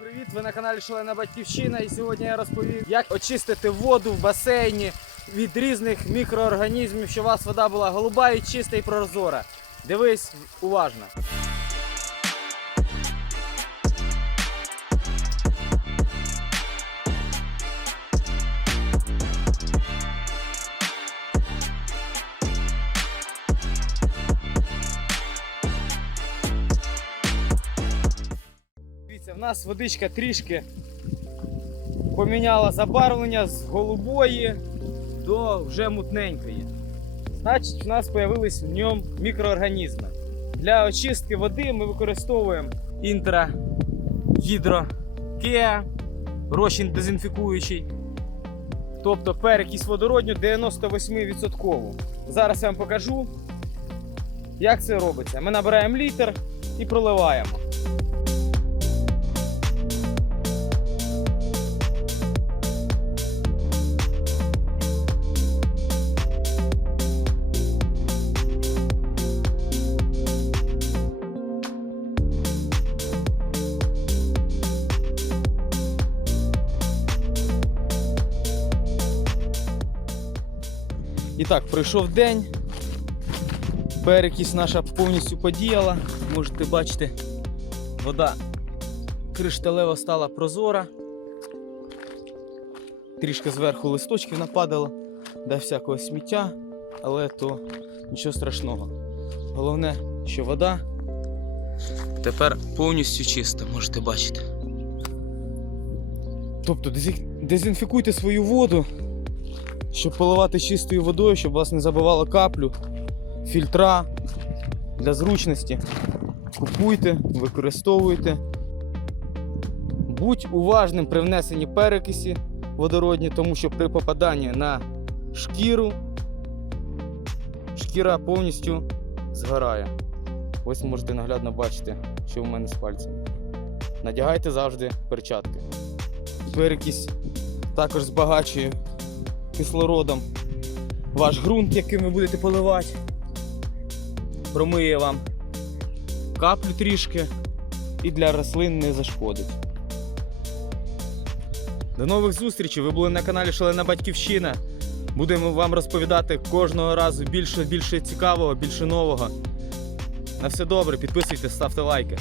Привіт, ви на каналі Шалена Батьківщина. І сьогодні я розповім, як очистити воду в басейні від різних мікроорганізмів, щоб у вас вода була голуба і чиста і прозора. Дивись уважно. В нас водичка трішки поміняла забарвлення з голубої до вже мутненької. Значить, у нас з'явились в ньому мікроорганізми. Для очистки води ми використовуємо інтра гідрокеа, розчин дезінфікуючий. Тобто перекись водородню 98%. Зараз я вам покажу, як це робиться. Ми набираємо літр і проливаємо. І так, пройшов день. Перекись наша повністю подіяла. Можете бачити, вода кришталева стала прозора. Трішки зверху листочків нападало, да всякого сміття, але то нічого страшного. Головне, що вода тепер повністю чиста, можете бачити. Тобто дезінфікуйте свою воду, щоб поливати чистою водою, щоб вас не забивало каплю, фільтра для зручності. Купуйте, використовуйте. Будь уважним при внесенні перекисі водородні, тому що при попаданні на шкіру шкіра повністю згорає. Ось можете наглядно бачити, що в мене з пальцем. Надягайте завжди перчатки. Перекись також збагачує кислородом ваш ґрунт, яким ви будете поливати. Промиє вам каплю трішки і для рослин не зашкодить. До нових зустрічей! Ви були на каналі Шалена Батьківщина. Будемо вам розповідати кожного разу більше більше цікавого, більше нового. На все добре, підписуйтесь, ставте лайки.